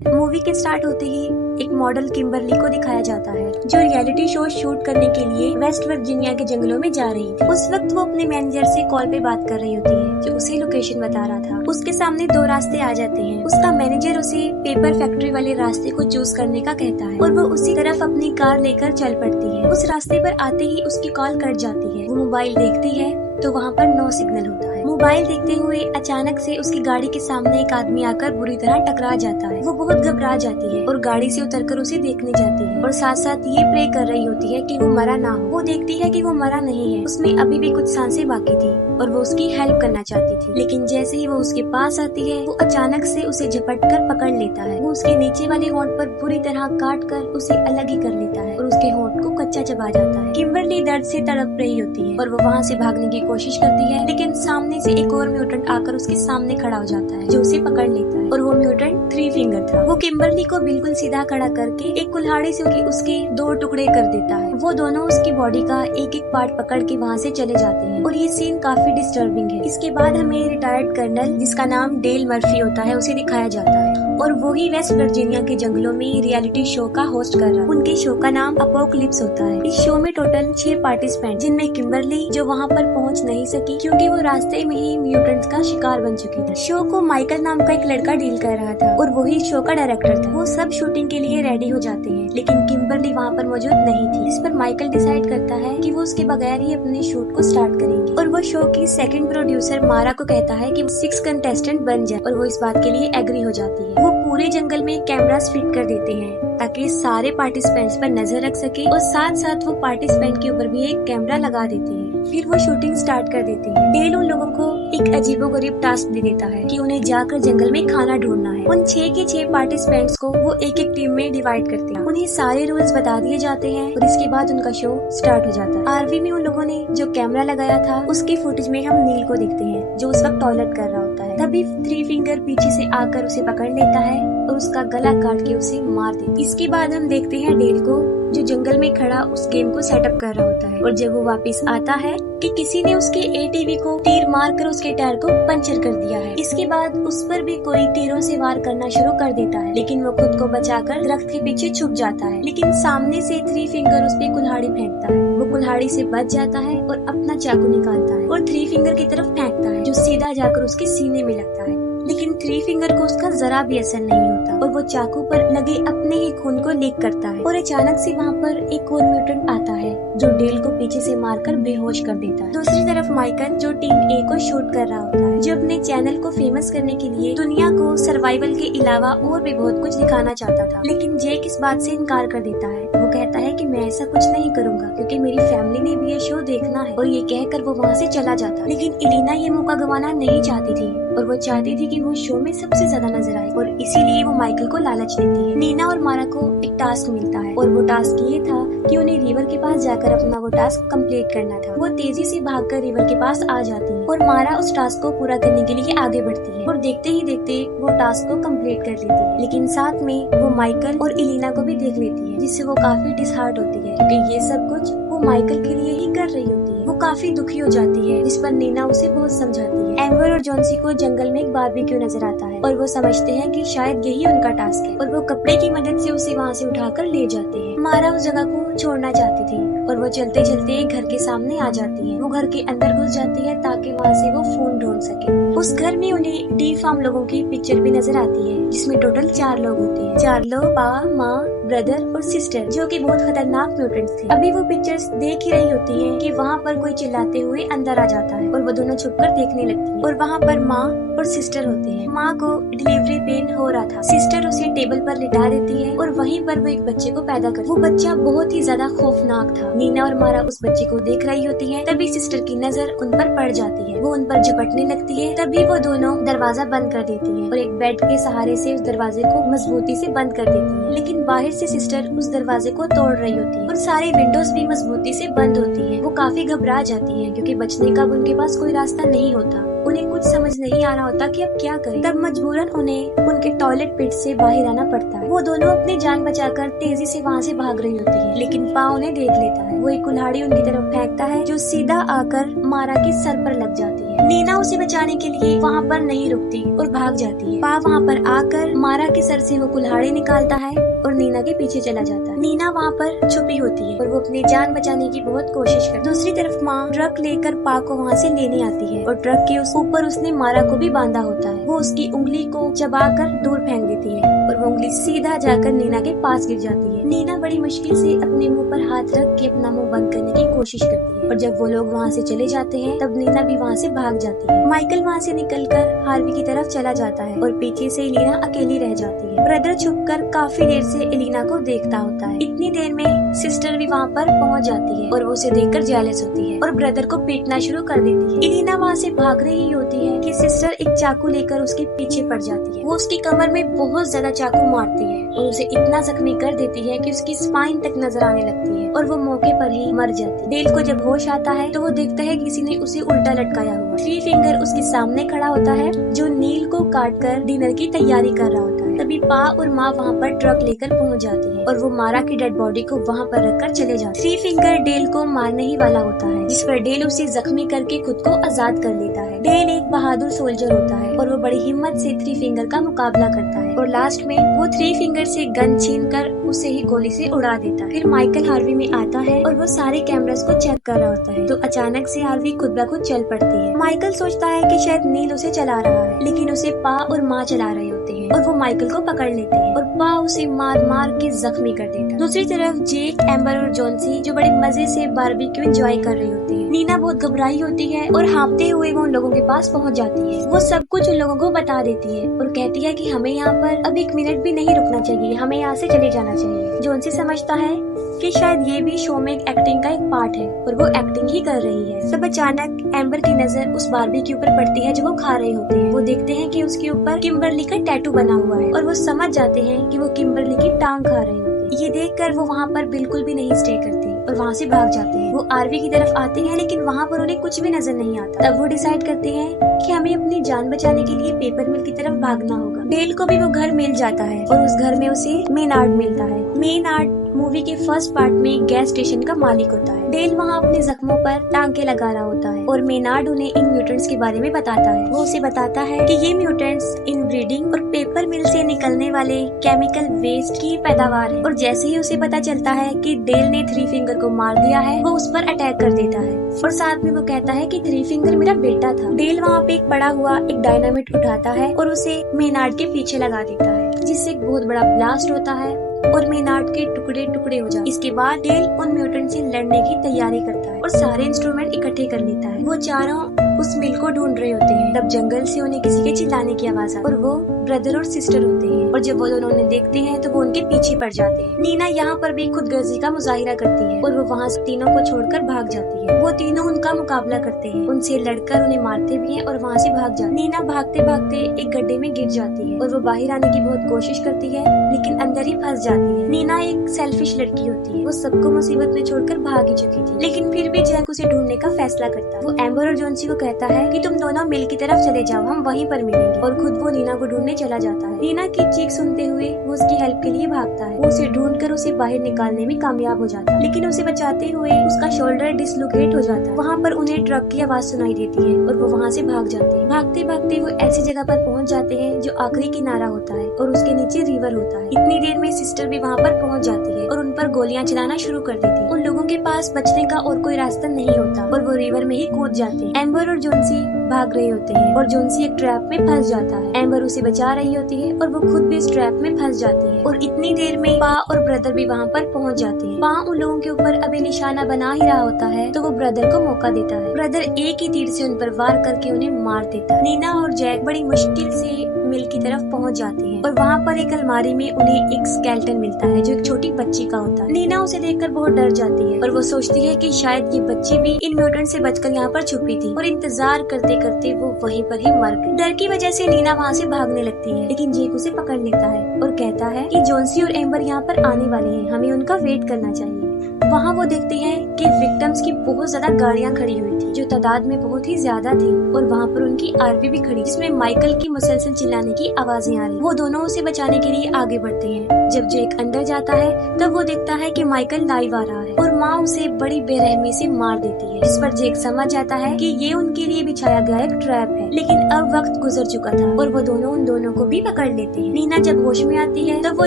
Movie के start होते ही एक मॉडल किम्बरली को दिखाया जाता है जो रियलिटी शो शूट करने के लिए वेस्ट वर्जीनिया के जंगलों में जा रही थी। उस वक्त वो अपने मैनेजर से कॉल पे बात कर रही होती है जो उसे लोकेशन बता रहा था। उसके सामने दो रास्ते आ जाते हैं। उसका मैनेजर उसे पेपर फैक्ट्री वाले रास्ते को चूज करने का कहता है और वो उसी तरफ अपनी कार लेकर चल पड़ती है। उस रास्ते पर आते ही उसकी कॉल कट जाती है। वो मोबाइल देखती है तो वहाँ पर नो सिग्नल होता है। मोबाइल देखते हुए अचानक से उसकी गाड़ी के सामने एक आदमी आकर बुरी तरह टकरा जाता है। वो बहुत घबरा जाती है और गाड़ी से उतरकर उसे देखने जाती है और साथ साथ ये प्रे कर रही होती है कि वो मरा ना हो। वो देखती है कि वो मरा नहीं है, उसमें अभी भी कुछ सांसें बाकी थी और वो उसकी हेल्प करना चाहती थी। लेकिन जैसे ही वो उसके पास आती है वो अचानक से उसे झपट कर पकड़ लेता है। वो उसके नीचे वाले होंठ पर बुरी तरह काट कर उसे अलग ही कर लेता है और उसके होंठ को कच्चा चबा जाता है। किम्बरली दर्द से तड़प रही होती है और वो वहाँ से भागने की कोशिश करती है, लेकिन सामने से एक और म्यूटेंट आकर उसके सामने खड़ा हो जाता है जो उसे पकड़ लेता है और वो म्यूटेंट थ्री फिंगर था। वो किम्बरली को बिल्कुल सीधा खड़ा करके एक कुल्हाड़ी से उसके दो टुकड़े कर देता है। वो दोनों उसकी बॉडी का एक एक पार्ट पकड़ के वहाँ से चले जाते हैं और ये सीन काफी डिस्टर्बिंग है। इसके बाद हमें रिटायर्ड कर्नल जिसका नाम डेल मर्फी होता है उसे दिखाया जाता है और वो ही वेस्ट वर्जीनिया के जंगलों में रियलिटी शो का होस्ट कर रहा है। उनके शो का नाम अपोकलिप्स होता है। इस शो में टोटल 6 पार्टिसिपेंट जिनमें किम्बरली जो वहाँ पर पहुँच नहीं सकी क्योंकि वो रास्ते में ही म्यूटेंट्स का शिकार बन चुकी थी। शो को माइकल नाम का एक लड़का डील कर रहा था और वही शो का डायरेक्टर था। वो सब शूटिंग के लिए रेडी हो जाते हैं लेकिन किम्बरली वहाँ पर मौजूद नहीं थी। इस पर माइकल डिसाइड करता है कि वो उसके बगैर ही अपने शूट को स्टार्ट करेंगे और वो शो की सेकंड प्रोड्यूसर मारा को कहता है कि वो 6 कंटेस्टेंट बन जाए और वो इस बात के लिए एग्री हो जाती है। वो पूरे जंगल में कैमरास फिट कर देते हैं ताकि सारे पार्टिसिपेंट्स पर नजर रख सके और साथ साथ वो पार्टिसिपेंट के ऊपर भी एक कैमरा लगा देते हैं। फिर वो शूटिंग स्टार्ट कर देते हैं। डेल उन लोगों को एक अजीबोगरीब टास्क दे देता है कि उन्हें जाकर जंगल में खाना ढूंढना है। उन 6 के 6 पार्टिसिपेंट्स को वो एक एक टीम में डिवाइड करते हैं। उन्हें सारे रूल्स बता दिए जाते हैं और इसके बाद उनका शो स्टार्ट हो जाता है। आरवी में उन लोगों ने जो कैमरा लगाया था उसकी फुटेज में हम नील को देखते हैं जो उस वक्त टॉयलेट कर रहा होता है। तभी थ्री फिंगर पीछे से आकर उसे पकड़ लेता है और उसका गला काट के उसे मार देता है। इसके बाद हम देखते हैं डेल को जो जंगल में खड़ा उस गेम को सेटअप कर रहा होता है और जब वो वापस आता है कि किसी ने उसके एटीवी को तीर मारकर उसके टायर को पंचर कर दिया है। इसके बाद उस पर भी कोई तीरों से वार करना शुरू कर देता है लेकिन वो खुद को बचाकर दरख्त के पीछे छुप जाता है। लेकिन सामने से थ्री फिंगर उस पे कुल्हाड़ी फेंकता है। वो कुल्हाड़ी से बच जाता है और अपना चाकू निकालता है और थ्री फिंगर की तरफ फेंकता है जो सीधा जाकर उसके सीने में लगता है। लेकिन थ्री फिंगर को उसका जरा भी असर नहीं होता और वो चाकू पर लगे अपने ही खून को लीक करता है और अचानक से वहाँ पर एक और म्यूटेंट आता है जो डेल को पीछे से मारकर बेहोश कर देता है। दूसरी तरफ माइकल जो टीम ए को शूट कर रहा होता है जो अपने चैनल को फेमस करने के लिए दुनिया को सर्वाइवल के अलावा और भी बहुत कुछ दिखाना चाहता था। लेकिन जेक इस बात से इनकार कर देता है। वो कहता है कि मैं ऐसा कुछ नहीं करूंगा क्योंकि मेरी फैमिली ने भी ये शो देखना है और ये कहकर वो वहाँ से चला जाता। लेकिन इलीना ये मौका गंवाना नहीं चाहती थी और वो चाहती थी कि वो शो में सबसे ज्यादा नजर आए और इसीलिए वो माइकल को लालच देती है। नीना और मारा को एक टास्क मिलता है और वो टास्क ये था कि उन्हें रिवर के पास जाकर अपना वो टास्क कंप्लीट करना था। वो तेजी से भागकर रिवर के पास आ जाती है और मारा उस टास्क को पूरा करने के लिए आगे बढ़ती है और देखते ही देखते वो टास्क को कंप्लीट कर लेती है। लेकिन साथ में वो माइकल और इलीना को भी देख लेती है जिससे वो काफी डिसहार्ट होती है क्योंकि ये सब कुछ वो माइकल के लिए ही कर रही होती है। वो काफी दुखी हो जाती है जिस पर नीना उसे बहुत समझाती है। एम्बर और जॉन्सी को जंगल में एक बारबेक्यू नजर आता है और वो समझते हैं कि शायद यही उनका टास्क है और वो कपड़े की मदद से उसे वहाँ से उठाकर ले जाते हैं। मारा उस जगह को छोड़ना चाहती थी और वो चलते चलते घर के सामने आ जाती है। वो घर के अंदर घुस जाती है ताकि वहाँ से वो फोन ढूंढ सके। उस घर में उन्हें डी फार्म लोगों की पिक्चर भी नजर आती है जिसमें टोटल 4 लोग होते हैं। 4 लोग पापा, माँ, ब्रदर और सिस्टर जो कि बहुत खतरनाक म्यूटेंट्स थे। अभी वो पिक्चर्स देख ही रही होती है कि वहाँ पर कोई चिल्लाते हुए अंदर आ जाता है और वो दोनों छुपकर देखने लगती है और वहाँ पर माँ और सिस्टर होते हैं। माँ को डिलीवरी पेन हो रहा था। सिस्टर उसे टेबल पर लिटा देती है और वहीं पर वो एक बच्चे को पैदा करती है। वो बच्चा बहुत ही ज्यादा खौफनाक था। नीना और मारा उस बच्चे को देख रही होती है। तभी सिस्टर की नजर उन पर पड़ जाती है। वो उन पर झपटने लगती है। तभी वो दोनों दरवाजा बंद कर देती है और एक बेड के सहारे से उस दरवाजे को मजबूती से बंद कर देती है। लेकिन बाहर से सिस्टर उस दरवाजे को तोड़ रही होती है और सारी विंडोज भी मजबूती से बंद होती है। वो काफी घबरा जाती है क्योंकि बचने का उनके पास कोई रास्ता नहीं होता। उन्हें कुछ समझ नहीं आ रहा होता कि अब क्या करें। तब मजबूरन उन्हें उनके टॉयलेट पिट से बाहर आना पड़ता है। वो दोनों अपनी जान बचाकर तेजी से वहाँ से भाग रही होती है लेकिन पा उन्हें देख लेता है। वो एक कुल्हाड़ी उनकी तरफ फेंकता है जो सीधा आकर मारा के सर पर लग जाती है। है। नीना उसे बचाने के लिए वहाँ पर नहीं रुकती और भाग जाती है। पा वहाँ पर आकर मारा के सर से वो कुल्हाड़ी निकालता है और नीना के पीछे चला जाता है। नीना वहाँ पर छुपी होती है और वो अपनी जान बचाने की बहुत कोशिश करती है। दूसरी तरफ माँ ट्रक लेकर पा को वहाँ से लेने आती है और ट्रक के ऊपर उसने मारा को भी बांधा होता है। वो उसकी उंगली को चबाकर दूर फेंक देती है और वो उंगली सीधा जाकर नीना के पास गिर जाती है। नीना बड़ी मुश्किल से अपने मुंह पर हाथ रख के अपना मुंह बंद करने की कोशिश करती है और जब वो लोग वहाँ से चले जाते हैं तब नीना भी वहाँ से भाग जाती है। माइकल वहाँ से निकलकर हार्वी की तरफ चला जाता है और पीछे से एलिना अकेली रह जाती है। ब्रदर छुपकर काफी देर से एलिना को देखता होता है। इतनी देर में सिस्टर भी वहाँ पर पहुँच जाती है और वो उसे देखकर जेलस होती है और ब्रदर को पीटना शुरू कर देती है। एलिना वहाँ से भाग रही होती है कि सिस्टर एक चाकू लेकर उसके पीछे पड़ जाती है। वो उसकी कमर में बहुत ज्यादा चाकू मारती है और उसे इतना जख्मी कर देती है कि उसकी स्पाइन तक नजर आने लगती है और वो मौके पर ही मर जाती है। डेल को जब होश आता है तो वो देखता है किसी ने उसे उल्टा लटकाया हुआ। थ्री फिंगर उसके सामने खड़ा होता है जो नील को काटकर डिनर की तैयारी कर रहा होता है। तभी पा और माँ वहाँ पर ट्रक लेकर पहुँच जाती है और वो मारा की डेड बॉडी को वहाँ पर रखकर चले जाते हैं। थ्री फिंगर डेल को मारने ही वाला होता है जिस पर डेल उसे जख्मी करके खुद को आजाद कर लेता है। डेल एक बहादुर सोल्जर होता है और वो बड़ी हिम्मत से थ्री फिंगर का मुकाबला करता है और लास्ट में वो थ्री फिंगर से गन छीनकर उसे ही गोली से उड़ा देता है। फिर माइकल हार्वी में आता है और वो सारे कैमरास को चेक कर रहा होता है तो अचानक से हार्वी खुद ब खुद चल पड़ती है। माइकल सोचता है कि शायद नील उसे चला रहा है लेकिन उसे पा और माँ चला रहे होते हैं और वो माइकल को पकड़ लेते हैं और पा उसे मार मार के जख्मी कर देता है। दूसरी तरफ जेक, एम्बर और जॉन्सी जो बड़े मजे से बारबेक्यू एंजॉय कर रही होती है। नीना बहुत घबराई होती है और हाँफते हुए वो उन लोगों के पास पहुंच जाती है। वो सब कुछ उन लोगों को बता देती है और कहती है कि हमें यहाँ पर अब 1 मिनट भी नहीं रुकना चाहिए, हमें यहाँ से चले जाना चाहिए। जॉन्सी समझता है कि शायद ये भी शो में एक्टिंग का एक पार्ट है और वो एक्टिंग ही कर रही है। तब अचानक एम्बर की नजर उस बारबी के ऊपर पड़ती है जो वो खा रहे होते हैं। वो देखते हैं कि उसके ऊपर किम्बरली का टैटू बना हुआ है और वो समझ जाते हैं कि वो किम्बरली की टांग खा रहे होते हैं। ये देखकर वो वहाँ पर बिल्कुल भी नहीं स्टे करती और वहाँ से भाग जाते हैं। वो आरवी की तरफ आते हैं लेकिन वहाँ पर उन्हें कुछ भी नजर नहीं आता। तब वो डिसाइड करते हैं कि हमें अपनी जान बचाने के लिए पेपर मिल की तरफ भागना होगा। डेल को भी वो घर मिल जाता है और उस घर में उसे मेनार्ड मिलता है। मेनार्ड मूवी के फर्स्ट पार्ट में गैस स्टेशन का मालिक होता है। डेल वहाँ अपने जख्मों पर टांके लगा रहा होता है और मेनार्ड उन्हें इन म्यूटेंट्स के बारे में बताता है। वो उसे बताता है कि ये म्यूटेंट्स इन ब्रीडिंग और पेपर मिल से निकलने वाले केमिकल वेस्ट की पैदावार है। और जैसे ही उसे पता चलता है कि डेल ने थ्री फिंगर को मार दिया है वो उस पर अटैक कर देता है और साथ में वो कहता है कि थ्री फिंगर मेरा बेटा था। डेल वहाँ पे एक पड़ा हुआ एक डायनामिट उठाता है और उसे मेनार्ड के पीछे लगा देता है जिससे एक बहुत बड़ा ब्लास्ट होता है और मेनार्ड के टुकड़े टुकड़े हो जाते हैं। इसके बाद डेल उन म्यूटेंट से लड़ने की तैयारी करता है और सारे इंस्ट्रूमेंट इकट्ठे कर लेता है। वो चारों उस मिल को ढूंढ रहे होते हैं। तब जंगल से उन्हें किसी के चिल्लाने की आवाज आती है और वो ब्रदर और सिस्टर होते हैं और जब वो दोनों उन्हें देखते हैं तो वो उनके पीछे पड़ जाते हैं। नीना यहाँ पर भी खुदगर्जी का मुजाहिरा करती है और वो वहाँ से तीनों को छोड़कर भाग जाती है। वो तीनों उनका मुकाबला करते हैं, उनसे लड़कर उन्हें मारते भी हैं और वहाँ से भाग जाती है। नीना भागते भागते एक गड्ढे में गिर जाती है और वो बाहर आने की बहुत कोशिश करती है लेकिन अंदर ही फंस जाती है। नीना एक सेल्फिश लड़की होती है, वो सबको मुसीबत में छोड़कर भाग ही चुकी थी लेकिन फिर भी जैक उसे ढूंढने का फैसला करता है। वो एम्बर और जॉन्सी को कहता है कि तुम दोनों मिल की तरफ चले जाओ, हम वहीं पर मिलेंगे और खुद वो नीना को ढूंढने चला जाता है। नीना की चीख सुनते हुए वो उसकी हेल्प के लिए भागता है। वो उसे ढूंढकर उसे बाहर निकालने में कामयाब हो जाता है लेकिन उसे बचाते हुए उसका शोल्डर डिसलोकेट हो जाता है। वहाँ पर उन्हें ट्रक की आवाज सुनाई देती है और वो वहाँ से भाग जाते हैं। भागते भागते वो ऐसी जगह पर पहुँच जाते हैं जो आखिरी किनारा होता है और उसके नीचे रिवर होता है। इतनी देर में सिस्टर भी वहाँ पर पहुँच जाती है और उन पर गोलियां चलाना शुरू कर देती है। उन लोगों के पास बचने का और कोई रास्ता नहीं होता और वो रिवर में ही कूद जाते हैं। एम्बर और जॉन्सी भाग रहे होते हैं और जॉन्सी एक ट्रैप में फंस जाता है। एम्बर उसे बचा रही होती है और वो खुद भी इस ट्रैप में फंस जाती है और इतनी देर में पा और ब्रदर भी वहाँ पर पहुँच जाते हैं। पा उन लोगों के ऊपर अभी निशाना बना ही रहा होता है तो वो ब्रदर को मौका देता है। ब्रदर एक ही तीर से उन पर वार करके उन्हें मार देता है। नीना और जैक बड़ी मुश्किल से मिल की तरफ पहुंच जाते हैं और वहाँ पर एक अलमारी में उन्हें एक स्केलेटन मिलता है जो एक छोटी बच्ची का होता है। नीना उसे देखकर बहुत डर जाती है और वो सोचती है कि शायद ये बच्ची भी इन म्यूटेंट से बचकर यहाँ पर छुपी थी और इंतजार करते करते वो वहीं पर ही मर गई। डर की वजह से नीना वहाँ से भागने लगती है लेकिन जेक उसे पकड़ लेता है और कहता है कि जॉन्सी और एम्बर यहाँ पर आने वाले हैं, हमें उनका वेट करना चाहिए। वहाँ वो देखते हैं कि विक्टिम्स की बहुत ज्यादा गाड़ियाँ खड़ी हुई थी जो तादाद में बहुत ही ज्यादा थी और वहाँ पर उनकी आरवी भी खड़ी जिसमें माइकल की मुसलसल चिल्लाने की आवाजें आ रही। वो दोनों उसे बचाने के लिए आगे बढ़ते हैं जब जेक अंदर जाता है तब वो देखता है कि माइकल लाइव आ रहा है और माँ उसे बड़ी बेरहमी से मार देती है, जिस पर जेक समझ जाता है कि ये उनके लिए बिछाया गया एक ट्रैप है। लेकिन अब वक्त गुजर चुका था और वो दोनों उन दोनों को भी पकड़ लेते हैं। नीना जब होश में आती है तब वो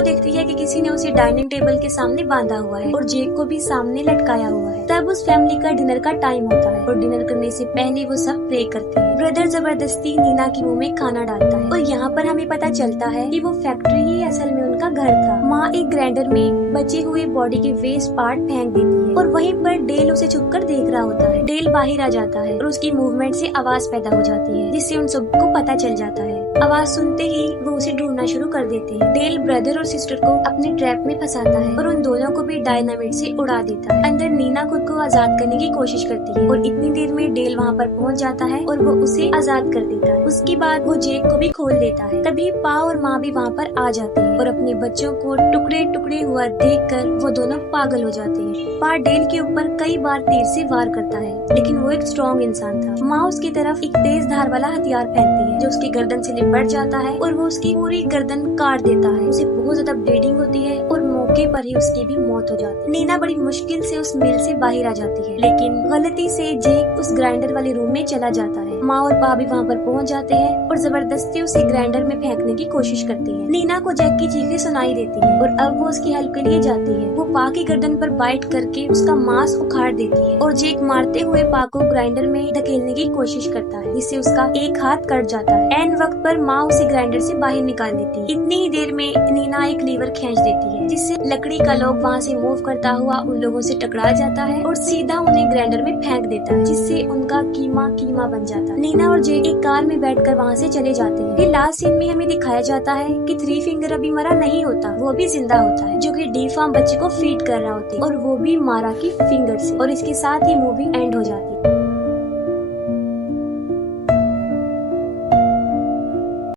देखती है कि किसी ने उसे डाइनिंग टेबल के सामने बांधा हुआ है और जेक को भी सामने लटकाया हुआ है। तब उस फैमिली का डिनर का टाइम होता है और डिनर करने से पहले वो सब प्रे करते हैं। ब्रदर जबरदस्ती नीना के मुंह में खाना डालता है और यहाँ पर हमें पता चलता है कि वो फैक्ट्री ही असल में उनका घर था। माँ एक ग्राइंडर में बचे हुए बॉडी के वेस्ट पार्ट फेंक देती है और वहीं पर डेल उसे छुपकर देख रहा होता है। डेल बाहर आ जाता है और उसकी मूवमेंट से आवाज पैदा हो जाती है, जिससे उन सबको पता चल जाता है। आवाज सुनते ही वो उसे ढूंढना शुरू कर देते हैं। डेल ब्रदर और सिस्टर को अपने ट्रैप में फंसाता है और उन दोनों को भी डायनामाइट से उड़ा देता है। अंदर नीना खुद को आजाद करने की कोशिश करती है और इतनी देर में डेल वहाँ पर पहुँच जाता है और वो उसे आजाद कर देता है। उसके बाद वो जेक को भी खोल देता है। तभी पा और माँ भी वहाँ पर आ जाते हैं और अपने बच्चों को टुकड़े टुकड़े हुआ देखकर वो दोनों पागल हो जाते हैं। पा डेल के ऊपर कई बार तीर से वार करता है, लेकिन वो एक स्ट्रॉन्ग इंसान था। माँ उसकी तरफ एक तेज धार वाला हथियार फेंकती है जो उसकी गर्दन से लिपट जाता है और वो उसकी पूरी गर्दन काट देता है। उसे बहुत ज्यादा ब्लीडिंग होती है और मौके पर ही उसकी भी मौत हो जाती है। नीना बड़ी मुश्किल से उस मिल से बाहर आ जाती है, लेकिन गलती से जेक उस ग्राइंडर वाले रूम में चला जाता है। माँ और पा भी वहाँ पर पहुँच जाते हैं और जबरदस्ती उसे ग्राइंडर में फेंकने की कोशिश करती है। नीना को जैक की चीखें सुनाई देती है और अब वो उसकी हेल्प के लिए जाती है। वो पा की गर्दन पर बाइट करके उसका मांस उखाड़ देती है और जेक मारते हुए पा को ग्राइंडर में धकेलने की कोशिश करता है, जिससे उसका एक हाथ कट जाता है। एंड वक्त पर माँ उसे ग्राइंडर से बाहर निकाल देती है। इतनी ही देर में नीना एक लीवर खींच देती है, जिससे लकड़ी का लोग वहाँ से मूव करता हुआ उन लोगों से टकरा जाता है और सीधा उन्हें ग्राइंडर में फेंक देता है, जिससे उनका कीमा कीमा बन जाता है। नीना और जेक एक कार में बैठकर वहाँ से चले जाते हैं। फिर लास्ट सीन में हमें दिखाया जाता है कि थ्री फिंगर अभी मरा नहीं होता, वो भी जिंदा होता है, जो कि डी फार्म बच्चे को फीड कर रहा होता है और वो भी मारा की फिंगर से। और इसके साथ ही मूवी एंड हो जाती है।